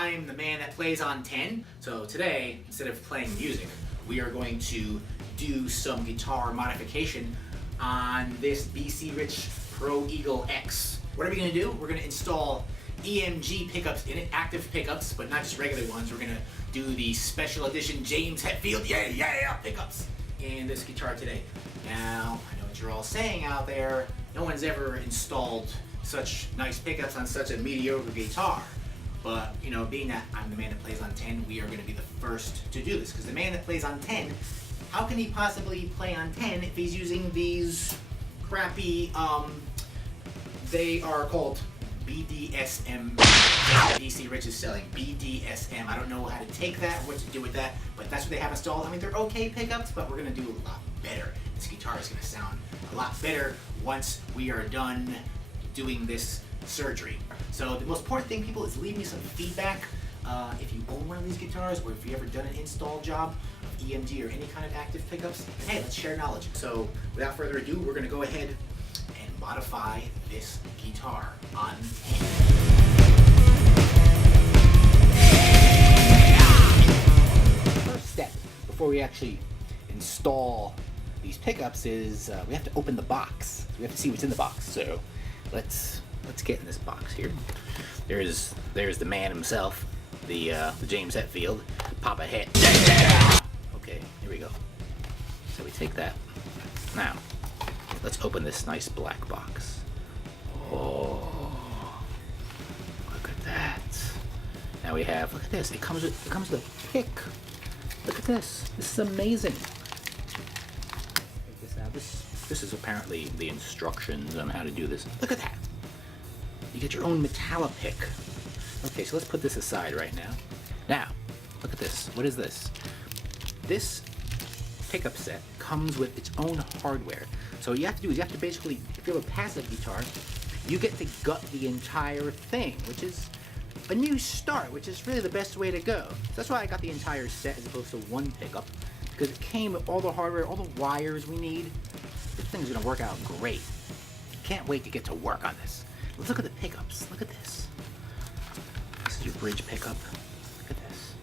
I'm the man that plays on 10. So today, instead of playing music, we are going to do some guitar modification on this BC Rich Pro Eagle X. What are we gonna do? We're gonna install EMG pickups in it, active pickups, but not just regular ones. We're gonna do the special edition James Hetfield pickups in this guitar today. Now, I know what you're all saying out there. No one's ever installed such nice pickups on such a mediocre guitar. But, you know, being that I'm the man that plays on 10, we are going to be the first to do this. Because the man that plays on 10, how can he possibly play on 10 if he's using these crappy, they are called BDSM. BC Rich is selling BDSM. I don't know how to take that, what to do with that, but that's what they have installed. I mean, they're okay pickups, but we're going to do a lot better. This guitar is going to sound a lot better once we are done doing this surgery. So the most important thing, people, is leave me some feedback. If you own one of these guitars, or if you ever done an install job of EMG or any kind of active pickups, hey, let's share knowledge. So without further ado, we're going to go ahead and modify this guitar on 10. First step before we actually install these pickups is we have to open the box. We have to see what's in the box. So let's get in this box here. There's the man himself, the James Hetfield, Papa Het. Okay, here we go. So we take that. Now, let's open this nice black box. Oh, look at that. Now we have, look at this. It comes with a pick. Look at this. This is amazing. Take this out. This is apparently the instructions on how to do this. Look at that. You get your own Metallic pick. Okay, so let's put this aside right now. Now, look at this. What is this? This pickup set comes with its own hardware. So what you have to do is you have to basically, if you have a passive guitar, you get to gut the entire thing, which is a new start, which is really the best way to go. So that's why I got the entire set as opposed to one pickup, because it came with all the hardware, all the wires we need. This thing's gonna work out great. Can't wait to get to work on this. Let's look at the pickups. Look at this. This is your bridge pickup. Look at this.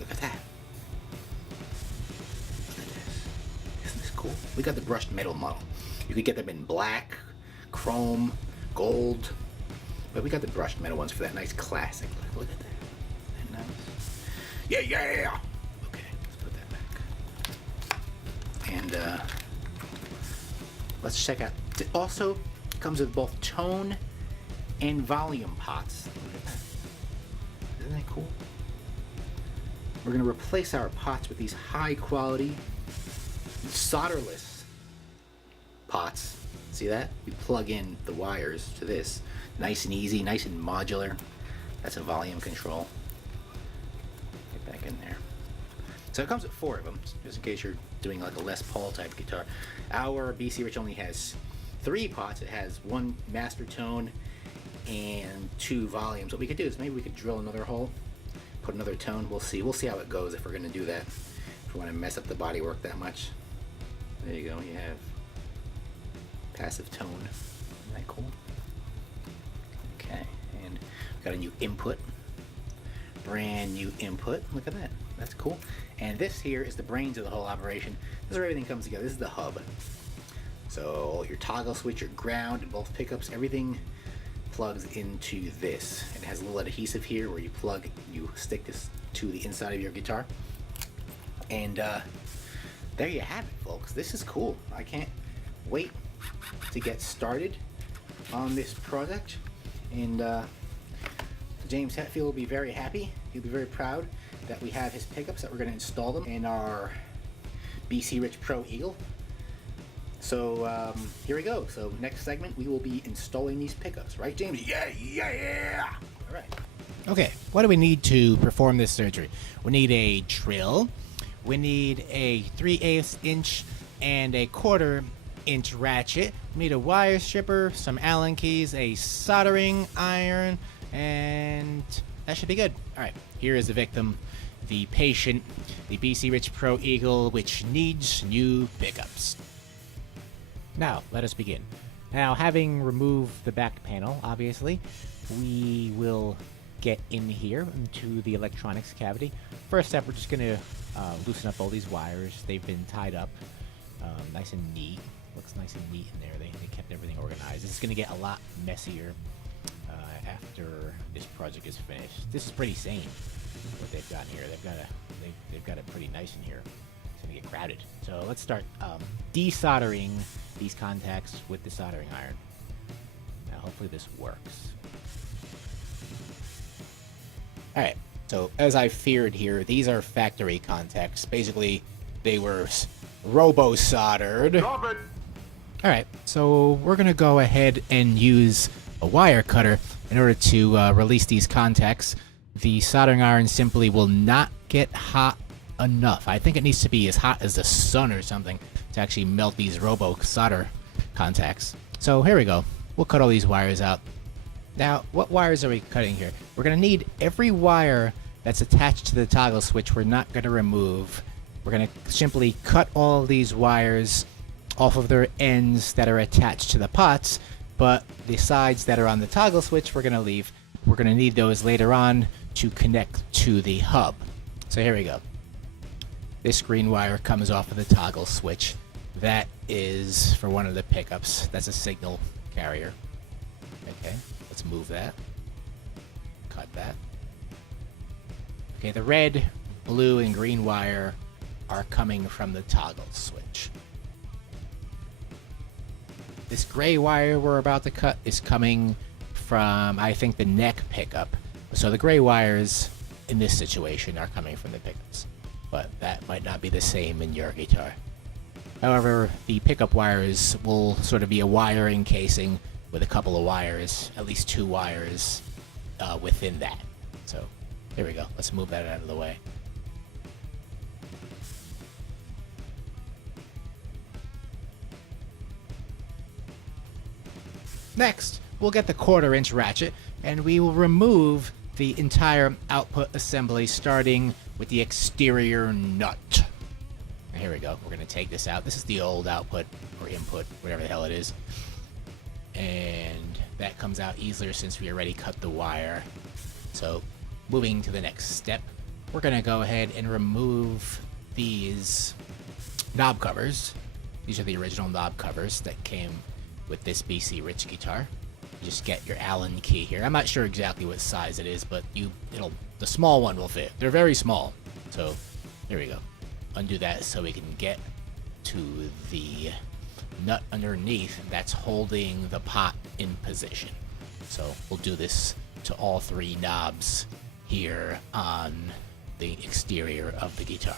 Look at that. Look at this. Isn't this cool? We got the brushed metal model. You could get them in black, chrome, gold, but we got the brushed metal ones for that nice classic. Look at that. Isn't that nice? Yeah! Okay, let's put that back. And let's check out. It also comes with both tone and volume pots. Look at that. Isn't that cool? We're going to replace our pots with these high quality solderless pots. See that? We plug in the wires to this. Nice and easy, nice and modular. That's a volume control. Get back in there. So it comes with 4 of them, just in case you're doing like a Les Paul type guitar. Our BC Rich only has 3 pots. It has 1 master tone and 2 volumes. What we could do is maybe we could drill another hole, put another tone. We'll see how it goes if we're going to do that. If we want to mess up the bodywork that much. There you go. You have passive tone. Isn't that cool? Okay, and we've got a new input. Brand new input. Look at that. That's cool. And this here is the brains of the whole operation. This is where everything comes together. This is the hub. So your toggle switch, your ground, and both pickups, everything plugs into this. It has a little adhesive here where you stick this to the inside of your guitar. And there you have it, folks. This is cool. I can't wait to get started on this project. And James Hetfield will be very happy. He'll be very proud that we have his pickups, that we're going to install them in our BC Rich Pro Eagle. So here we go. So next segment, we will be installing these pickups, right, James? Yeah! All right. Okay, what do we need to perform this surgery? We need a drill. We need a 3/8 inch and a 1/4 inch ratchet. We need a wire stripper, some Allen keys, a soldering iron, and that should be good. All right, here is the victim, the patient, the BC Rich Pro Eagle, which needs new pickups. Now, let us begin. Now, having removed the back panel, obviously, we will get in here into the electronics cavity. First step, we're just going to loosen up all these wires. They've been tied up nice and neat. Looks nice and neat in there. They kept everything organized. This is going to get a lot messier after this project is finished. This is pretty sane what they've got here. They've got it pretty nice in here. It's going to get crowded. So let's start desoldering these contacts with the soldering iron. Now hopefully this works. Alright, so as I feared here, these are factory contacts. Basically, they were robo-soldered. Alright, so we're going to go ahead and use a wire cutter in order to release these contacts. The soldering iron simply will not get hot enough. I think it needs to be as hot as the sun or something to actually melt these robo-solder contacts. So here we go. We'll cut all these wires out. Now, what wires are we cutting here? We're going to need every wire that's attached to the toggle switch. We're not going to remove. We're going to simply cut all these wires off of their ends that are attached to the pots, but the sides that are on the toggle switch we're going to leave. We're going to need those later on to connect to the hub. So here we go. This green wire comes off of the toggle switch. That is for one of the pickups. That's a signal carrier. Okay, let's move that. Cut that. Okay, the red, blue, and green wire are coming from the toggle switch. This gray wire we're about to cut is coming from, I think, the neck pickup. So the gray wires in this situation are coming from the pickups, but that might not be the same in your guitar. However, the pickup wires will sort of be a wiring casing with a couple of wires, at least 2 wires within that. So here we go. Let's move that out of the way. Next, we'll get the 1/4-inch ratchet, and we will remove the entire output assembly, starting with the exterior nut. Here we go. We're going to take this out. This is the old output, or input, whatever the hell it is. And that comes out easier since we already cut the wire. So, moving to the next step, we're going to go ahead and remove these knob covers. These are the original knob covers that came with this BC Rich guitar. You just get your Allen key here. I'm not sure exactly what size it is, but the small one will fit. They're very small. So, here we go. Undo that so we can get to the nut underneath that's holding the pot in position. So we'll do this to all 3 knobs here on the exterior of the guitar.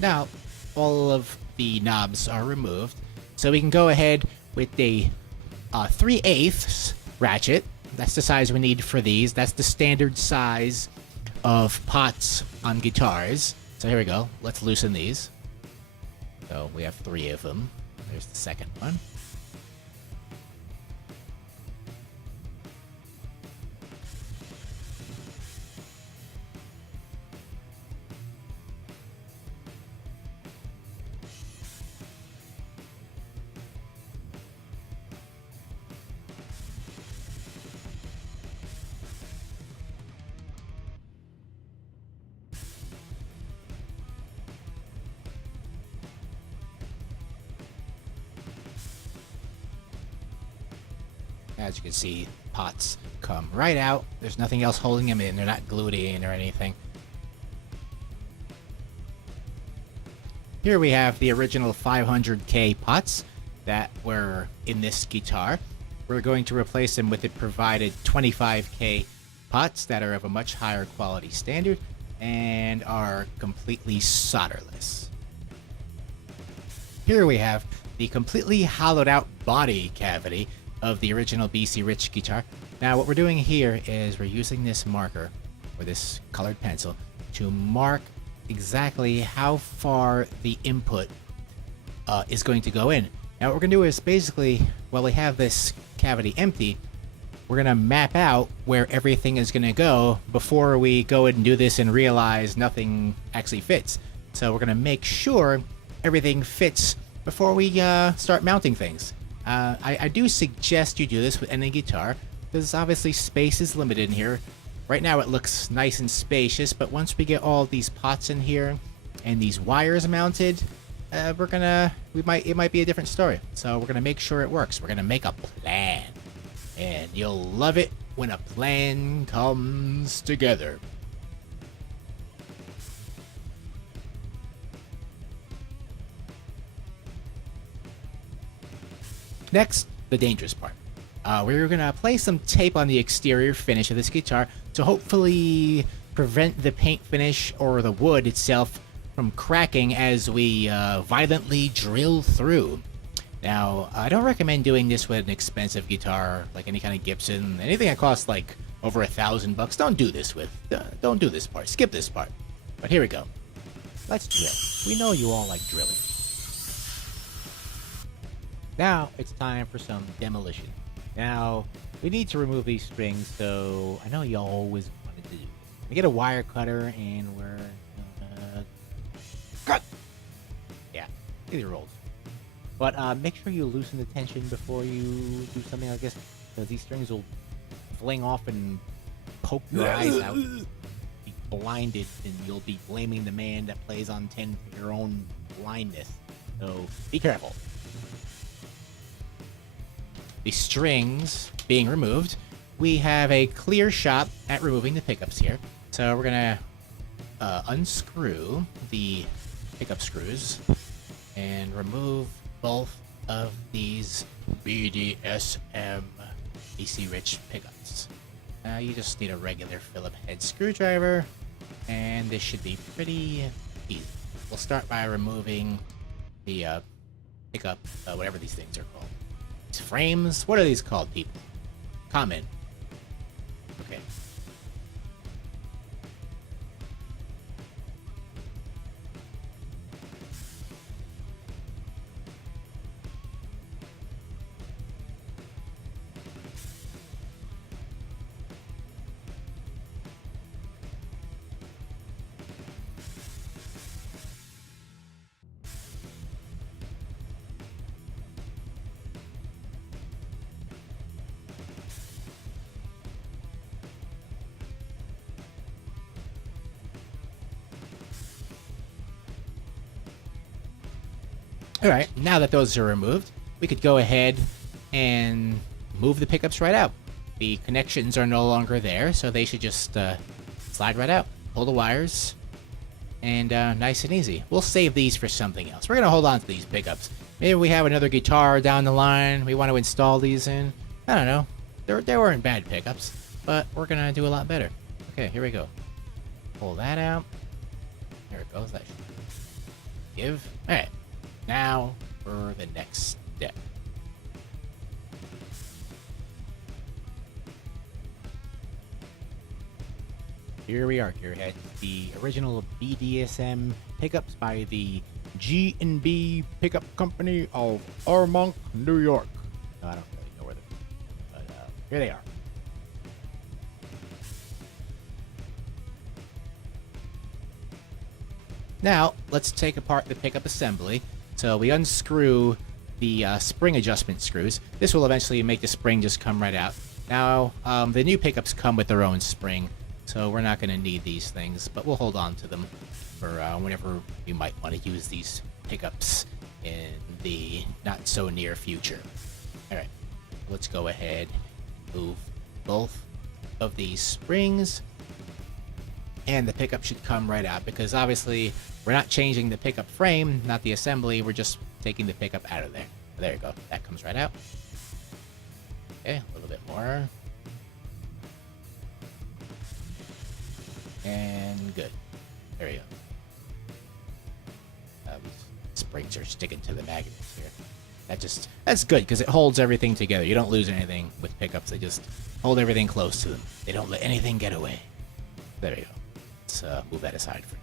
Now all of the knobs are removed, so we can go ahead with the 3/8 ratchet. That's the size we need for these. That's the standard size of pots on guitars. So here we go. Let's loosen these. So we have 3 of them. There's the second one. As you can see, pots come right out. There's nothing else holding them in. They're not glued in or anything. Here we have the original 500K pots that were in this guitar. We're going to replace them with the provided 25K pots that are of a much higher quality standard and are completely solderless. Here we have the completely hollowed out body cavity of the original BC Rich guitar. Now what we're doing here is we're using this marker, or this colored pencil, to mark exactly how far the input is going to go in. Now what we're going to do is basically, while we have this cavity empty, we're going to map out where everything is going to go before we go and do this and realize nothing actually fits. So we're going to make sure everything fits before we start mounting things. I do suggest you do this with any guitar, because obviously space is limited in here. Right now it looks nice and spacious, but once we get all these pots in here and these wires mounted, it might be a different story. So we're gonna make sure it works. We're gonna make a plan, and you'll love it when a plan comes together. Next, the dangerous part. We're gonna place some tape on the exterior finish of this guitar to hopefully prevent the paint finish or the wood itself from cracking as we violently drill through. Now, I don't recommend doing this with an expensive guitar, like any kind of Gibson. Anything that costs like over $1,000, don't do this with. Don't do this part. Skip this part. But here we go. Let's drill. We know you all like drilling. Now, it's time for some demolition. Now, we need to remove these strings, so I know you always wanted to do this. We get a wire cutter, and we're... cut! Yeah, these are rolls. But make sure you loosen the tension before you do something like this, because these strings will fling off and poke your eyes out. Be blinded, and you'll be blaming the man that plays on 10 for your own blindness. So, be careful. The strings being removed, we have a clear shot at removing the pickups here. So we're gonna unscrew the pickup screws and remove both of these BDSM DC-rich pickups. You just need a regular Phillips head screwdriver, and this should be pretty easy. We'll start by removing the pickup, whatever these things are called. These frames? What are these called, people? Comment. Okay. Alright, now that those are removed, we could go ahead and move the pickups right out. The connections are no longer there, so they should just slide right out. Pull the wires, and nice and easy. We'll save these for something else. We're going to hold on to these pickups. Maybe we have another guitar down the line we want to install these in. I don't know. They weren't bad pickups, but we're going to do a lot better. Okay, here we go. Pull that out. There it goes. That should give. Alright. Now for the next step. Here we are, Gearhead. The original BDSM pickups by the G&B Pickup Company of Armonk, New York. No, I don't really know where they're from, but here they are. Now, let's take apart the pickup assembly. So we unscrew the spring adjustment screws. This will eventually make the spring just come right out. Now, the new pickups come with their own spring, so we're not going to need these things, but we'll hold on to them for whenever we might want to use these pickups in the not-so-near future. Alright, let's go ahead, move both of these springs, and the pickup should come right out, because obviously we're not changing the pickup frame, not the assembly, we're just taking the pickup out of there. There you go, that comes right out. Okay, a little bit more. And good. There you go. These springs are sticking to the magnets here. That's good, because it holds everything together. You don't lose anything with pickups, they just hold everything close to them. They don't let anything get away. There you go. Let's move that aside for now.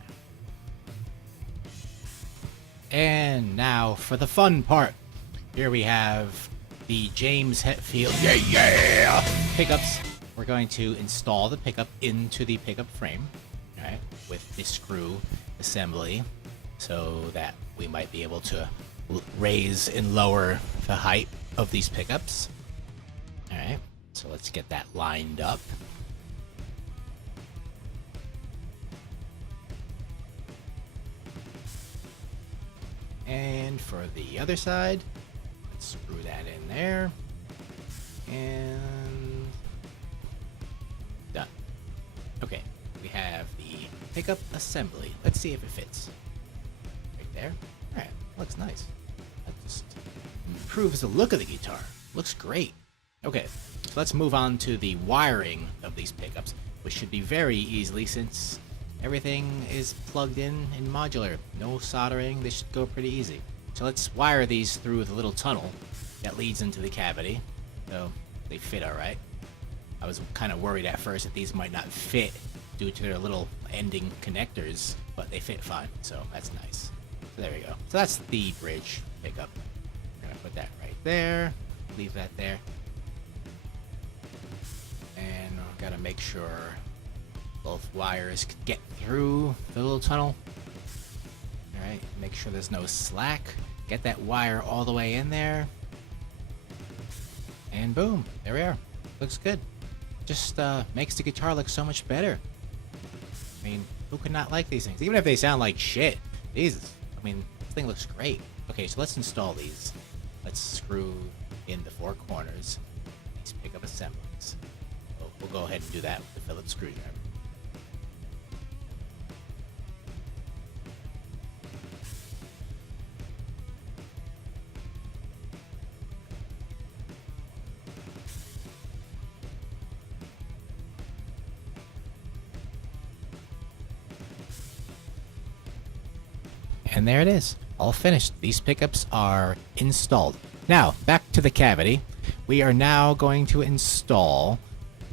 And now for the fun part. Here we have the James Hetfield pickups. We're going to install the pickup into the pickup frame, right, with the screw assembly, so that we might be able to raise and lower the height of these pickups. All right, so let's get that lined up. And for the other side, let's screw that in there. And done. Okay, we have the pickup assembly. Let's see if it fits. Right there. Alright, looks nice. That just improves the look of the guitar. Looks great. Okay, so let's move on to the wiring of these pickups, which should be very easily since everything is plugged in modular. No soldering, they should go pretty easy. So let's wire these through the little tunnel that leads into the cavity. So they fit alright. I was kind of worried at first that these might not fit due to their little ending connectors, but they fit fine, so that's nice. So there we go. So that's the bridge pickup. We're gonna put that right there. Leave that there. And I've gotta make sure both wires can get through the little tunnel. Alright, make sure there's no slack. Get that wire all the way in there. And boom, there we are. Looks good. Just makes the guitar look so much better. I mean, who could not like these things? Even if they sound like shit. Jesus. I mean, this thing looks great. Okay, so let's install these. Let's screw in the four corners. These pickup assemblies. So we'll go ahead and do that with the Phillips screwdriver. And there it is, all finished. These pickups are installed. Now, back to the cavity. We are now going to install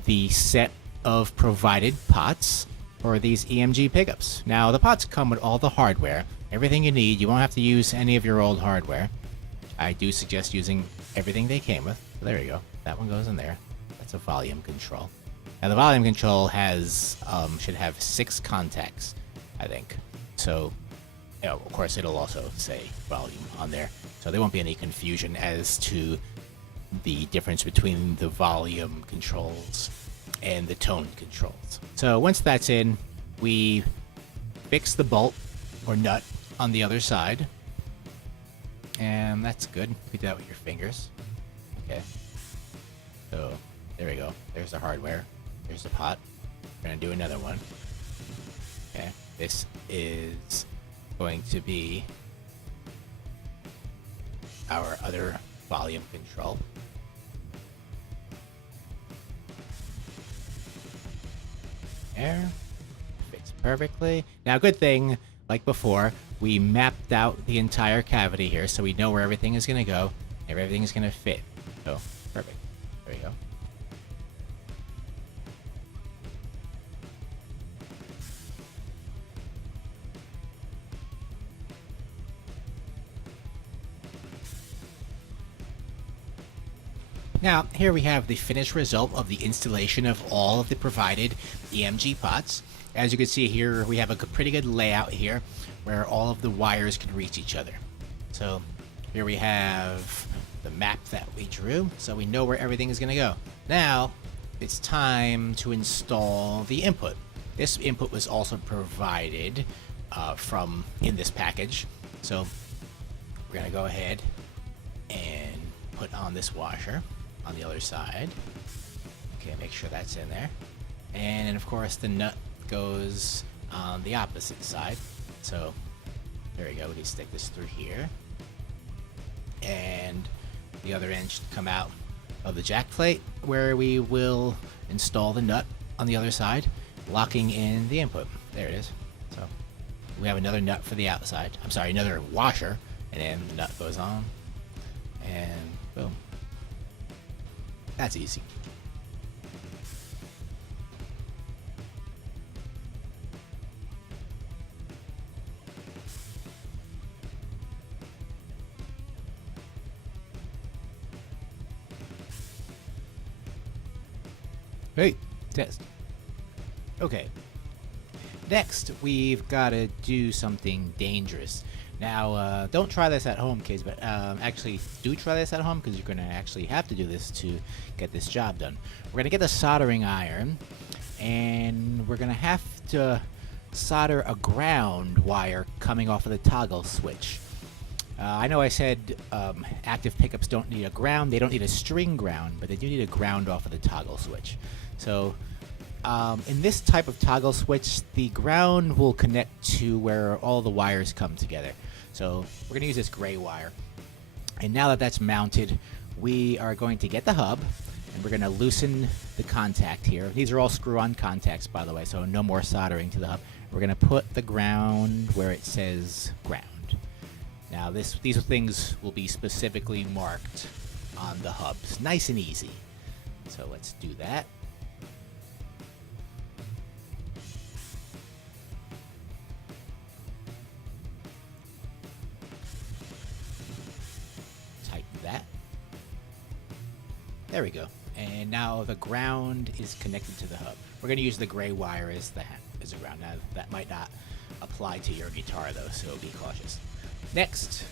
the set of provided pots for these EMG pickups. Now, the pots come with all the hardware, everything you need. You won't have to use any of your old hardware. I do suggest using everything they came with. So there you go. That one goes in there. That's a volume control. Now, the volume control has should have 6 contacts, I think. So, you know, of course, it'll also say volume on there, so there won't be any confusion as to the difference between the volume controls and the tone controls. So once that's in, we fix the bolt or nut on the other side, and that's good. You can do that with your fingers. Okay. So there we go. There's the hardware. There's the pot. We're gonna do another one. Okay. This is going to be our other volume control. There. Fits perfectly. Now, good thing, like before, we mapped out the entire cavity here, so we know where everything is going to go, and everything is going to fit. So, perfect. There we go. Now, here we have the finished result of the installation of all of the provided EMG pots. As you can see here, we have a pretty good layout here where all of the wires can reach each other. So here we have the map that we drew, so we know where everything is going to go. Now, it's time to install the input. This input was also provided from in this package. So we're going to go ahead and put on this washer on the other side. Okay, make sure that's in there. And then, of course, the nut goes on the opposite side. So there we go. We stick this through here. And the other end should come out of the jack plate, where we will install the nut on the other side, locking in the input. There it is. So we have another nut for the outside. I'm sorry, another washer. And then the nut goes on. And boom. That's easy. Hey, test. Okay. Next, we've got to do something dangerous. Now, don't try this at home, kids, but actually do try this at home because you're going to actually have to do this to get this job done. We're going to get the soldering iron, and we're going to have to solder a ground wire coming off of the toggle switch. I know I said active pickups don't need a ground. They don't need a string ground, but they do need a ground off of the toggle switch. So in this type of toggle switch, the ground will connect to where all the wires come together. So we're going to use this gray wire. And now that that's mounted, we are going to get the hub, and we're going to loosen the contact here. These are all screw-on contacts, by the way, so no more soldering to the hub. We're going to put the ground where it says ground. Now these things will be specifically marked on the hubs. Nice and easy. So let's do that. That. There we go. And now the ground is connected to the hub. We're going to use the gray wire as the ground. Now that might not apply to your guitar though, so be cautious. Next,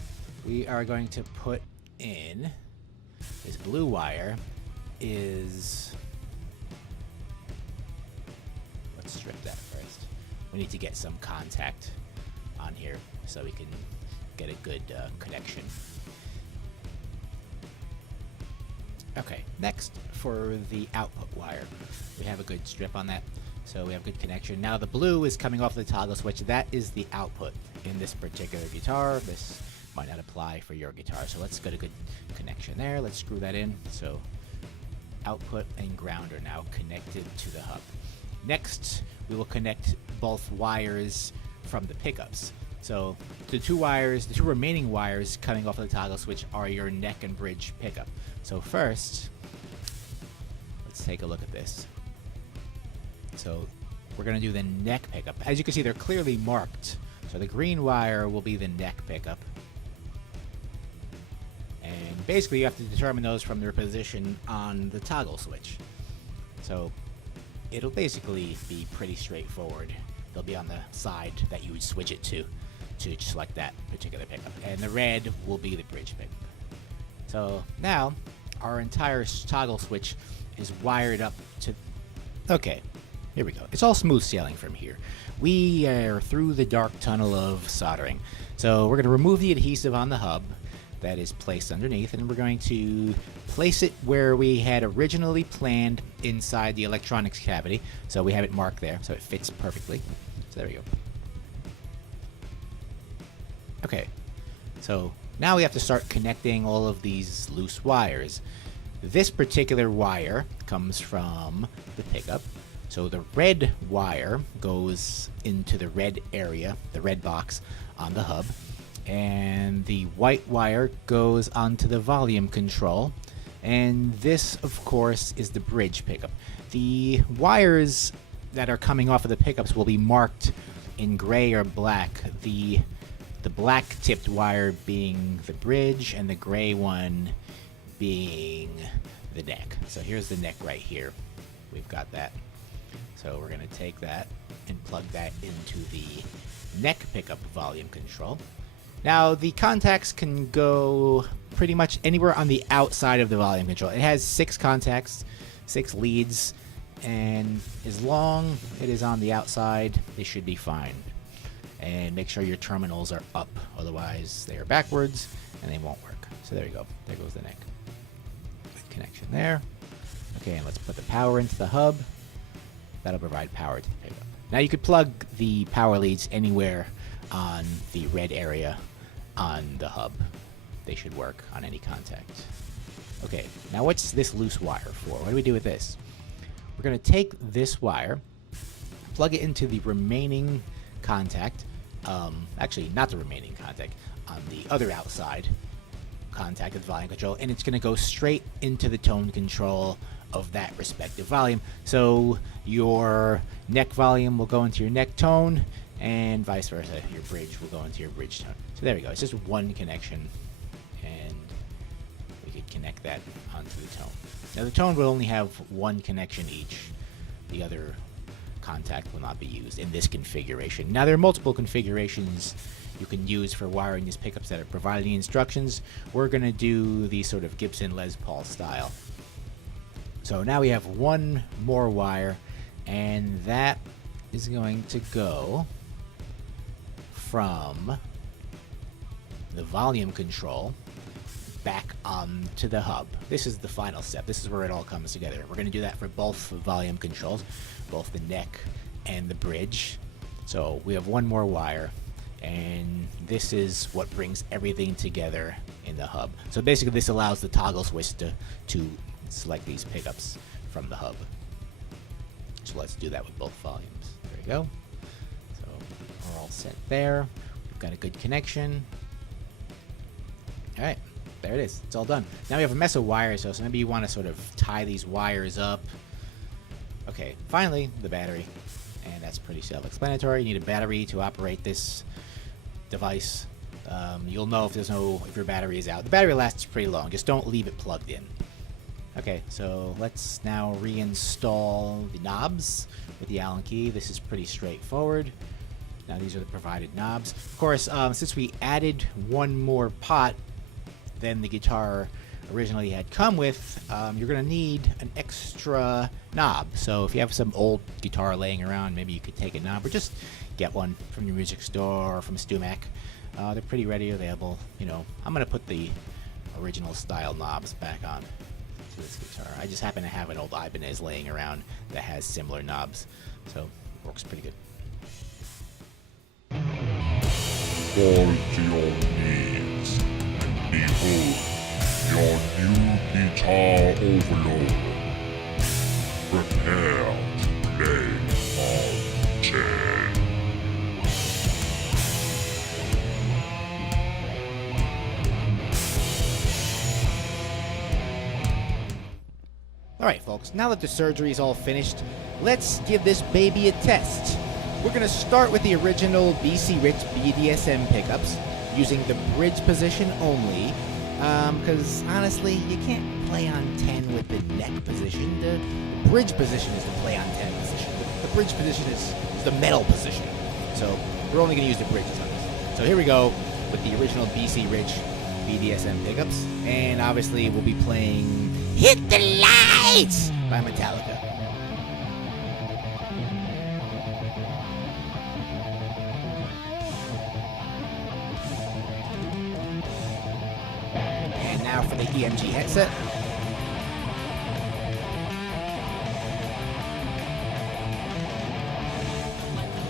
we are going to put in this blue wire. Let's strip that first. We need to get some contact on here so we can get a good connection. Okay, next for the output wire. We have a good strip on that, so we have good connection. Now the blue is coming off the toggle switch. That is the output in this particular guitar. This might not apply for your guitar, so let's get a good connection there. Let's screw that in. So output and ground are now connected to the hub. Next, we will connect both wires from the pickups. So the two remaining wires coming off of the toggle switch are your neck and bridge pickup. So first, let's take a look at this. So we're going to do the neck pickup. As you can see, they're clearly marked. So the green wire will be the neck pickup. And basically you have to determine those from their position on the toggle switch. So it'll basically be pretty straightforward. They'll be on the side that you would switch it to select that particular pickup. And the red will be the bridge pickup. So now our entire toggle switch is wired up to... Okay, here we go. It's all smooth sailing from here. We are through the dark tunnel of soldering. So we're going to remove the adhesive on the hub that is placed underneath, and we're going to place it where we had originally planned inside the electronics cavity. So we have it marked there, so it fits perfectly. So there we go. Okay, so now we have to start connecting all of these loose wires. This particular wire comes from the pickup. So the red wire goes into the red area, the red box on the hub. And the white wire goes onto the volume control. And this, of course, is the bridge pickup. The wires that are coming off of the pickups will be marked in gray or black. The black tipped wire being the bridge and the gray one being the neck. So here's the neck right here. We've got that. So we're going to take that and plug that into the neck pickup volume control. Now the contacts can go pretty much anywhere on the outside of the volume control. It has 6 contacts, 6 leads, and as long as it is on the outside, they should be fine. And make sure your terminals are up, otherwise they are backwards and they won't work. So there you go. There goes the neck. Good connection there. Okay, and let's put the power into the hub. That'll provide power to the pickup. Now you could plug the power leads anywhere on the red area on the hub. They should work on any contact. Okay, now what's this loose wire for? What do we do with this? We're going to take this wire, plug it into the remaining contact. Actually, not the remaining contact, on the other outside contact of the volume control, and it's going to go straight into the tone control of that respective volume. So your neck volume will go into your neck tone, and vice versa. Your bridge will go into your bridge tone. So there we go. It's just one connection, and we could connect that onto the tone. Now the tone will only have one connection each. The other contact will not be used in this configuration. Now, there are multiple configurations you can use for wiring these pickups that are provided in the instructions. We're going to do the sort of Gibson Les Paul style. So now we have one more wire, and that is going to go from the volume control back onto the hub. This is the final step. This is where it all comes together. We're going to do that for both volume controls, both the neck and the bridge. So we have one more wire, and this is what brings everything together in the hub. So basically this allows the toggle switch to select these pickups from the hub. So let's do that with both volumes. There we go. So we're all set there. We've got a good connection. All right, there it is. It's all done. Now we have a mess of wires, so maybe you want to sort of tie these wires up. Okay, finally, the battery. And that's pretty self-explanatory. You need a battery to operate this device. You'll know if your battery is out. The battery lasts pretty long. Just don't leave it plugged in. Okay, so let's now reinstall the knobs with the Allen key. This is pretty straightforward. Now these are the provided knobs. Of course, since we added one more pot than the guitar originally had come with, you're going to need an extra knob. So if you have some old guitar laying around, maybe you could take a knob or just get one from your music store or from StewMac. They're pretty ready, available. You know, I'm going to put the original style knobs back on to this guitar. I just happen to have an old Ibanez laying around that has similar knobs, so it works pretty good. Fall to your knees and behold your new guitar overload. Prepare to play on 10. Alright folks, now that the surgery is all finished, let's give this baby a test. We're going to start with the original BC Rich BDSM pickups, using the bridge position only, because honestly, you can't play on 10 with the neck position. The bridge position is the play on 10 position. The bridge position is the metal position. So we're only going to use the bridges on this. So here we go with the original BC Rich BDSM pickups, and obviously we'll be playing Hit the Lights by Metallica. And now for the EMG headset.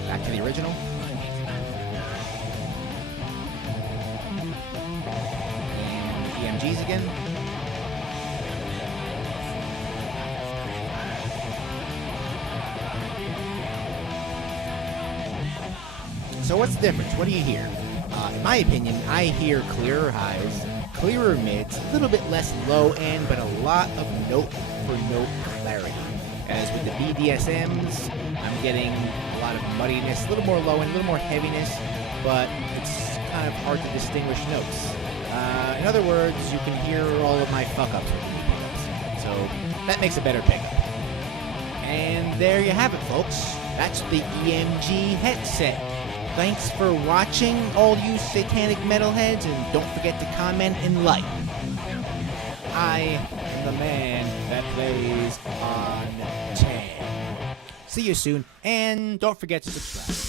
Back to the original. And EMGs again. So what's the difference? What do you hear? In my opinion, I hear clearer highs, clearer mids, a little bit less low end, but a lot of note for note clarity. As with the BDSMs, I'm getting a lot of muddiness, a little more low end, a little more heaviness, but it's kind of hard to distinguish notes. In other words, you can hear all of my fuck-ups with the pickups. So that makes a better pickup. And there you have it, folks. That's the EMG headset. Thanks for watching, all you satanic metalheads, and don't forget to comment and like. I am the man that plays on 10. See you soon, and don't forget to subscribe.